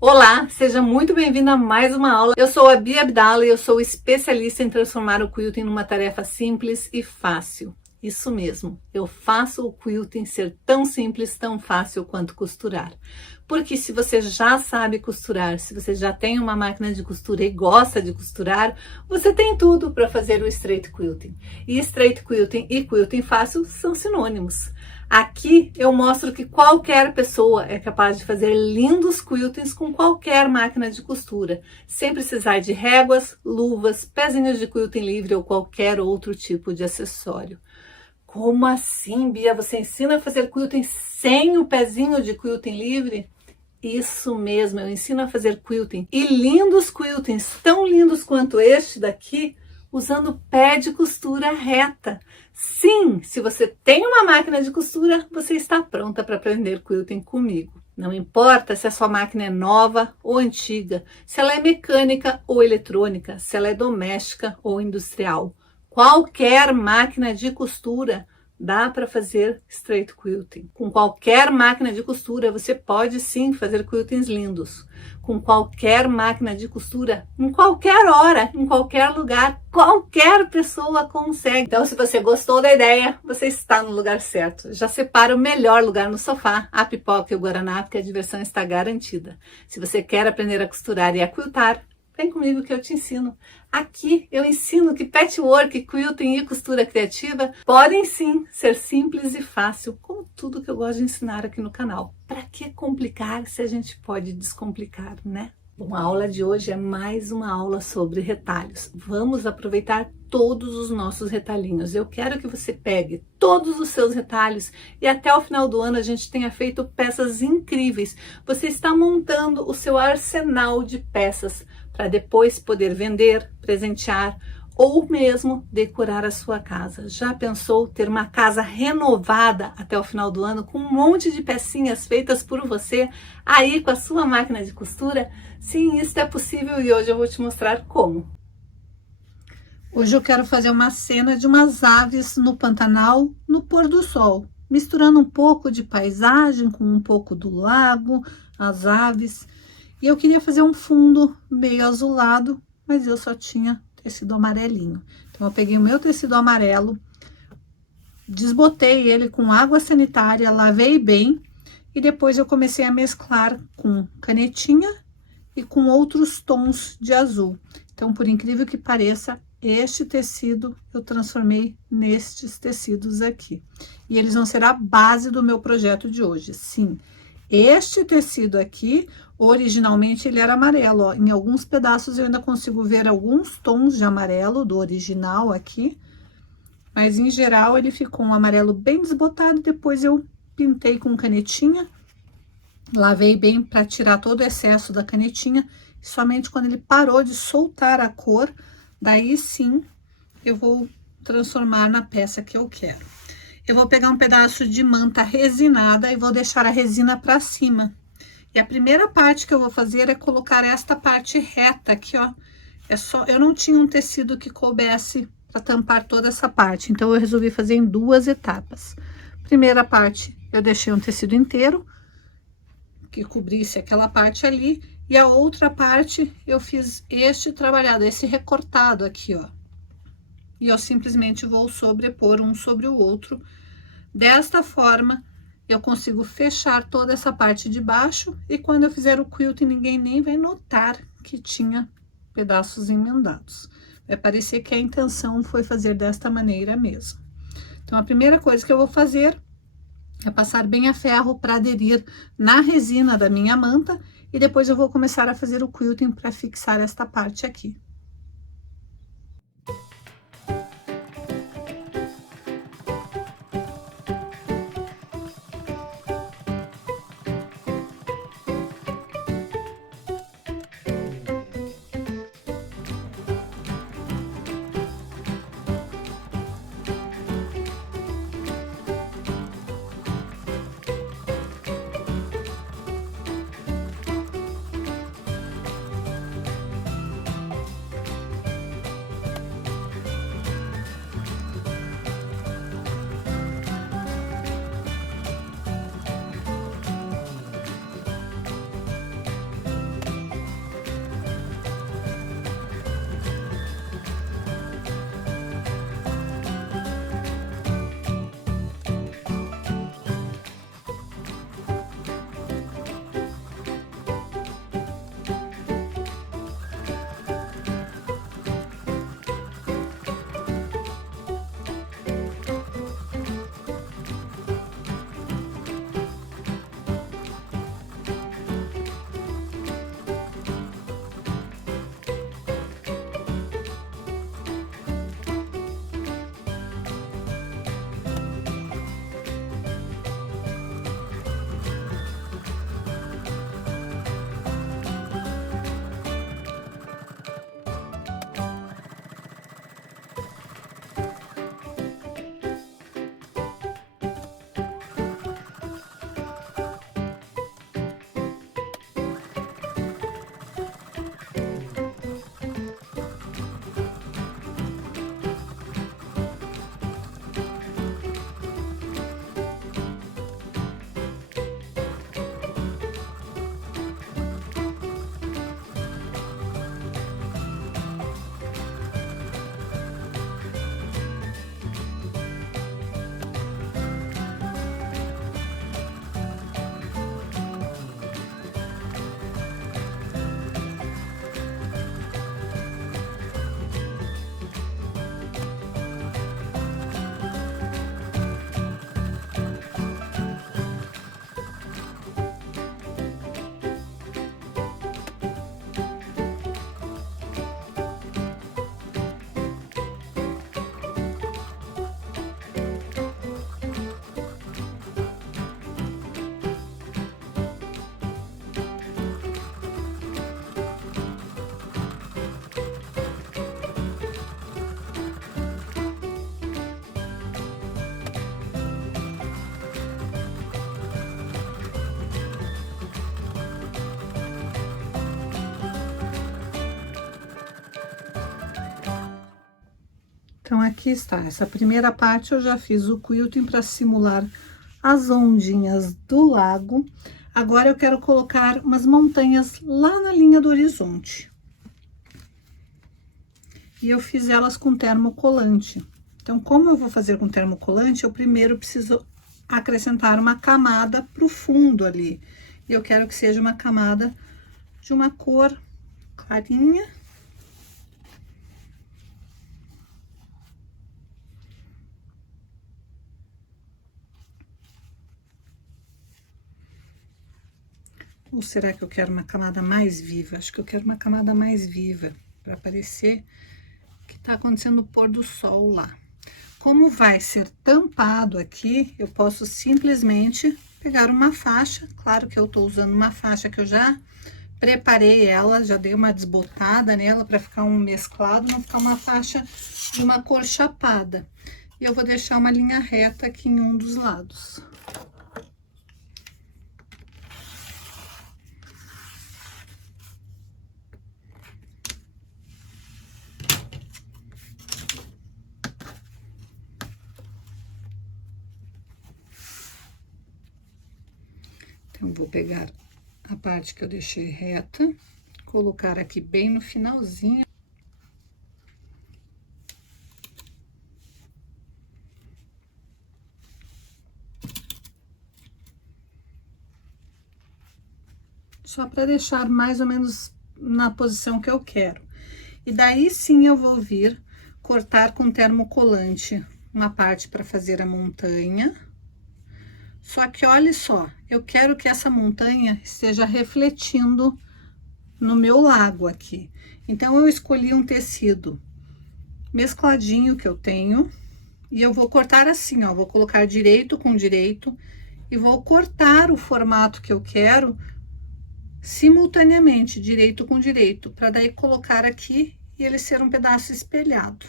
Olá, seja muito bem-vindo a mais uma aula. Eu sou a Bia Abdala e eu sou especialista em transformar o quilting numa tarefa simples e fácil. Isso mesmo, eu faço o quilting ser tão simples, tão fácil quanto costurar. Porque se você já sabe costurar, se você já tem uma máquina de costura e gosta de costurar, você tem tudo para fazer o straight quilting. E straight quilting e quilting fácil são sinônimos. Aqui eu mostro que qualquer pessoa é capaz de fazer lindos quiltings com qualquer máquina de costura, sem precisar de réguas, luvas, pezinhos de quilting livre ou qualquer outro tipo de acessório. Como assim, Bia? Você ensina a fazer quilting sem o pezinho de quilting livre? Isso mesmo, eu ensino a fazer quilting. E lindos quiltings, tão lindos quanto este daqui, usando pé de costura reta. Sim, se você tem uma máquina de costura, você está pronta para aprender quilting comigo. Não importa se a sua máquina é nova ou antiga, se ela é mecânica ou eletrônica, se ela é doméstica ou industrial. Qualquer máquina de costura dá para fazer straight quilting. Com qualquer máquina de costura, você pode sim fazer quiltings lindos. Com qualquer máquina de costura, em qualquer hora, em qualquer lugar, qualquer pessoa consegue. Então, se você gostou da ideia, você está no lugar certo. Já separa o melhor lugar no sofá, a pipoca e o guaraná, porque a diversão está garantida. Se você quer aprender a costurar e a quiltar, vem comigo que eu te ensino. Aqui eu ensino que patchwork, quilting e costura criativa podem sim ser simples e fácil, como tudo que eu gosto de ensinar aqui no canal. Para que complicar se a gente pode descomplicar, né? Bom, a aula de hoje é mais uma aula sobre retalhos. Vamos aproveitar todos os nossos retalhinhos. Eu quero que você pegue todos os seus retalhos e até o final do ano a gente tenha feito peças incríveis. Você está montando o seu arsenal de peças para depois poder vender, presentear ou mesmo decorar a sua casa. Já pensou ter uma casa renovada até o final do ano com um monte de pecinhas feitas por você aí com a sua máquina de costura? Sim, isso é possível e hoje eu vou te mostrar como. Hoje eu quero fazer uma cena de umas aves no Pantanal no pôr do sol, misturando um pouco de paisagem com um pouco do lago, as aves. E eu queria fazer um fundo meio azulado, mas eu só tinha tecido amarelinho. Então eu peguei o meu tecido amarelo, desbotei ele com água sanitária, lavei bem e depois eu comecei a mesclar com canetinha e com outros tons de azul. Então, por incrível que pareça, este tecido eu transformei nestes tecidos aqui. E eles vão ser a base do meu projeto de hoje. Sim, este tecido aqui, originalmente ele era amarelo, ó. Em alguns pedaços eu ainda consigo ver alguns tons de amarelo do original aqui. Mas em geral ele ficou um amarelo bem desbotado, depois eu pintei com canetinha. Lavei bem para tirar todo o excesso da canetinha. Somente quando ele parou de soltar a cor, daí sim eu vou transformar na peça que eu quero. Eu vou pegar um pedaço de manta resinada e vou deixar a resina para cima. E a primeira parte que eu vou fazer é colocar esta parte reta aqui, ó. Eu não tinha um tecido que coubesse para tampar toda essa parte, então eu resolvi fazer em duas etapas. Primeira parte eu deixei um tecido inteiro que cobrisse aquela parte ali, e a outra parte eu fiz este trabalhado, esse recortado aqui, ó. E eu simplesmente vou sobrepor um sobre o outro. Desta forma, eu consigo fechar toda essa parte de baixo, e quando eu fizer o quilting, ninguém nem vai notar que tinha pedaços emendados. Vai parecer que a intenção foi fazer desta maneira mesmo. Então, a primeira coisa que eu vou fazer é passar bem a ferro para aderir na resina da minha manta, e depois eu vou começar a fazer o quilting para fixar esta parte aqui. Então, aqui está, essa primeira parte eu já fiz o quilting para simular as ondinhas do lago. Agora eu quero colocar umas montanhas lá na linha do horizonte. E eu fiz elas com termocolante. Então, como eu vou fazer com termocolante, eu primeiro preciso acrescentar uma camada para o fundo ali. E eu quero que seja uma camada de uma cor clarinha. Ou será que eu quero uma camada mais viva? Acho que eu quero uma camada mais viva, para parecer que tá acontecendo o pôr do sol lá. Como vai ser tampado aqui, eu posso simplesmente pegar uma faixa. Claro que eu tô usando uma faixa que eu já preparei ela, já dei uma desbotada nela para ficar um mesclado, não ficar uma faixa de uma cor chapada. E eu vou deixar uma linha reta aqui em um dos lados. Então, vou pegar a parte que eu deixei reta, colocar aqui bem no finalzinho. Só para deixar mais ou menos na posição que eu quero. E daí sim eu vou vir cortar com termocolante uma parte para fazer a montanha. Só que olha só, eu quero que essa montanha esteja refletindo no meu lago aqui. Então, eu escolhi um tecido mescladinho que eu tenho. E eu vou cortar assim, ó, vou colocar direito com direito. E vou cortar o formato que eu quero simultaneamente, direito com direito. Para daí colocar aqui e ele ser um pedaço espelhado.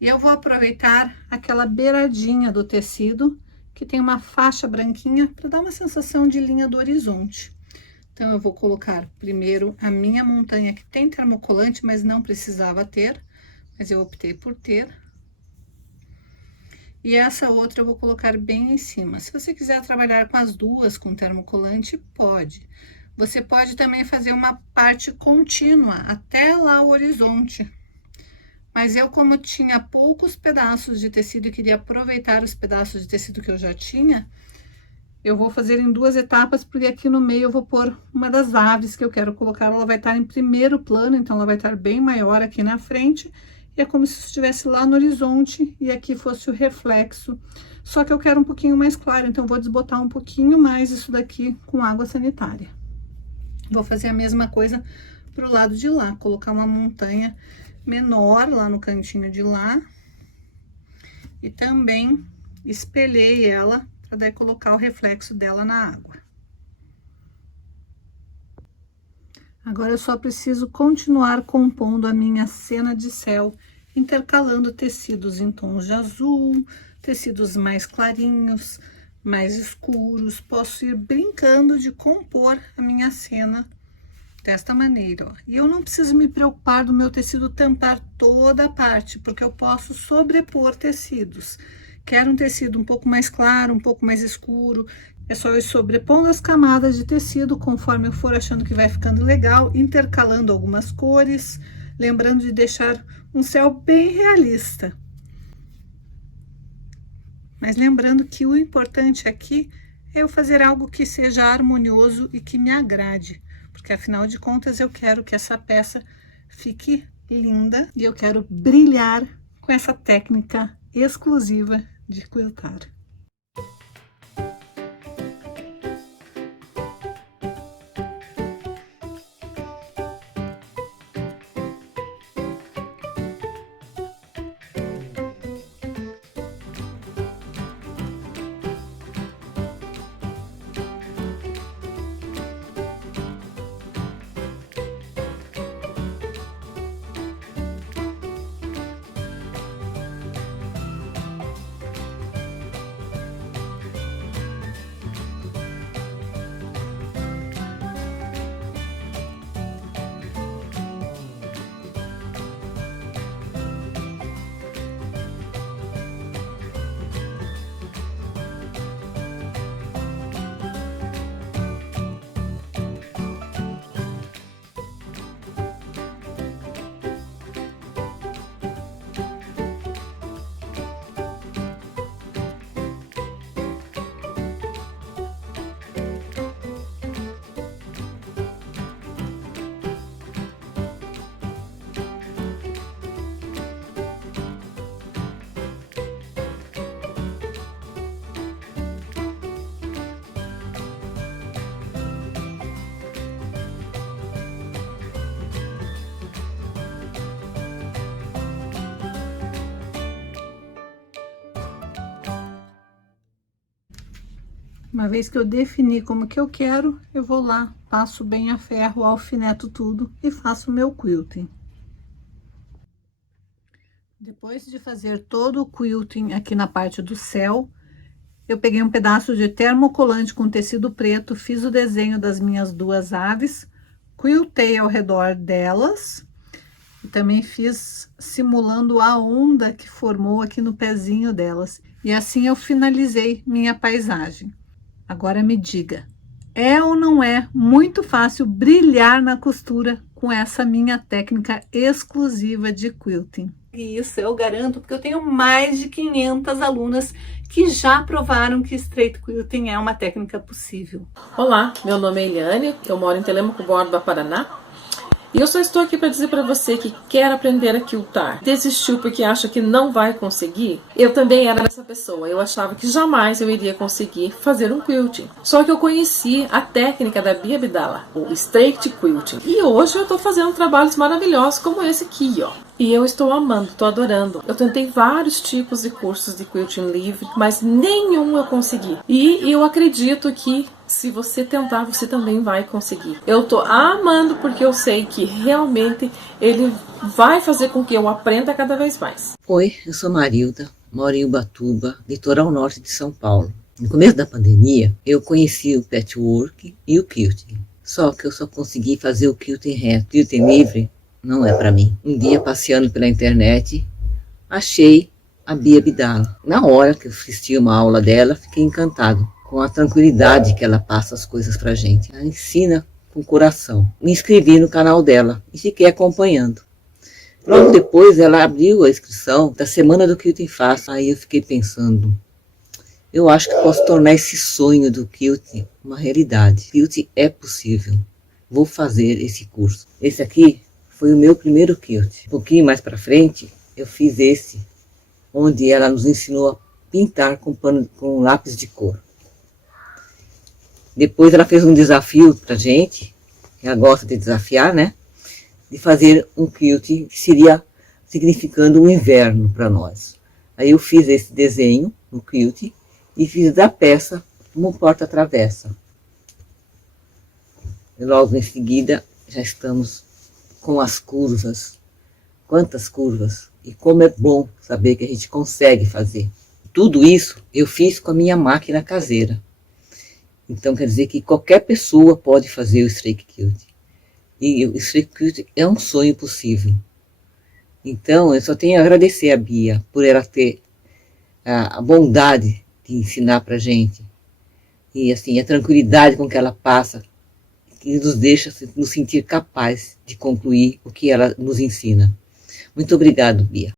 E eu vou aproveitar aquela beiradinha do tecido que tem uma faixa branquinha para dar uma sensação de linha do horizonte. Então, eu vou colocar primeiro a minha montanha que tem termocolante, mas não precisava ter, mas eu optei por ter. E essa outra eu vou colocar bem em cima. Se você quiser trabalhar com as duas com termocolante, pode. Você pode também fazer uma parte contínua até lá o horizonte. Mas eu, como tinha poucos pedaços de tecido e queria aproveitar os pedaços de tecido que eu já tinha, eu vou fazer em duas etapas, porque aqui no meio eu vou pôr uma das aves que eu quero colocar. Ela vai estar em primeiro plano, então ela vai estar bem maior aqui na frente. E é como se estivesse lá no horizonte e aqui fosse o reflexo. Só que eu quero um pouquinho mais claro, então vou desbotar um pouquinho mais isso daqui com água sanitária. Vou fazer a mesma coisa pro lado de lá, colocar uma montanha menor lá no cantinho de lá. E também espelhei ela para daí colocar o reflexo dela na água. Agora eu só preciso continuar compondo a minha cena de céu, intercalando tecidos em tons de azul, tecidos mais clarinhos, mais escuros. Posso ir brincando de compor a minha cena desta maneira, ó. E eu não preciso me preocupar do meu tecido tampar toda a parte, porque eu posso sobrepor tecidos. Quero um tecido um pouco mais claro, um pouco mais escuro. É só eu ir sobrepondo as camadas de tecido, conforme eu for achando que vai ficando legal, intercalando algumas cores, lembrando de deixar um céu bem realista. Mas lembrando que o importante aqui é eu fazer algo que seja harmonioso e que me agrade. Porque afinal de contas eu quero que essa peça fique linda e eu quero brilhar com essa técnica exclusiva de quiltar. Uma vez que eu defini como que eu quero, eu vou lá, passo bem a ferro, alfineto tudo e faço o meu quilting. Depois de fazer todo o quilting aqui na parte do céu, eu peguei um pedaço de termocolante com tecido preto, fiz o desenho das minhas duas aves, quiltei ao redor delas, e também fiz simulando a onda que formou aqui no pezinho delas. E assim eu finalizei minha paisagem. Agora me diga, é ou não é muito fácil brilhar na costura com essa minha técnica exclusiva de quilting? E isso eu garanto, porque eu tenho mais de 500 alunas que já provaram que straight quilting é uma técnica possível. Olá, meu nome é Eliane, eu moro em Telêmaco Borba, Paraná. E eu só estou aqui para dizer para você que quer aprender a quiltar, desistiu porque acha que não vai conseguir. Eu também era essa pessoa, eu achava que jamais eu iria conseguir fazer um quilting. Só que eu conheci a técnica da Bia Abdala, o straight quilting. E hoje eu estou fazendo trabalhos maravilhosos como esse aqui, ó. E eu estou amando, estou adorando. Eu tentei vários tipos de cursos de quilting livre, mas nenhum eu consegui. E eu acredito que se você tentar, você também vai conseguir. Eu tô amando porque eu sei que realmente ele vai fazer com que eu aprenda cada vez mais. Oi, eu sou Marilda, moro em Ubatuba, litoral norte de São Paulo. No começo da pandemia, eu conheci o patchwork e o quilting. Só que eu só consegui fazer o quilting reto. Quilting livre não é para mim. Um dia, passeando pela internet, achei a Bia Abdala. Na hora que eu assisti uma aula dela, fiquei encantado com a tranquilidade que ela passa as coisas pra gente. Ela ensina com o coração. Me inscrevi no canal dela e fiquei acompanhando. Logo depois ela abriu a inscrição da Semana do Quilting Fácil. Aí eu fiquei pensando, eu acho que posso tornar esse sonho do quilting uma realidade. Quilting é possível. Vou fazer esse curso. Esse aqui foi o meu primeiro quilting. Um pouquinho mais para frente eu fiz esse, onde ela nos ensinou a pintar com lápis de cor. Depois ela fez um desafio pra gente, ela gosta de desafiar, né? De fazer um quilting que seria significando o inverno para nós. Aí eu fiz esse desenho no quilting e fiz da peça uma porta-travessa. E logo em seguida já estamos com as curvas. Quantas curvas! E como é bom saber que a gente consegue fazer. Tudo isso eu fiz com a minha máquina caseira. Então quer dizer que qualquer pessoa pode fazer o straight quilting. E o straight quilting é um sonho possível. Então eu só tenho a agradecer a Bia por ela ter a bondade de ensinar pra gente. E assim, a tranquilidade com que ela passa, que nos deixa nos sentir capazes de concluir o que ela nos ensina. Muito obrigado, Bia.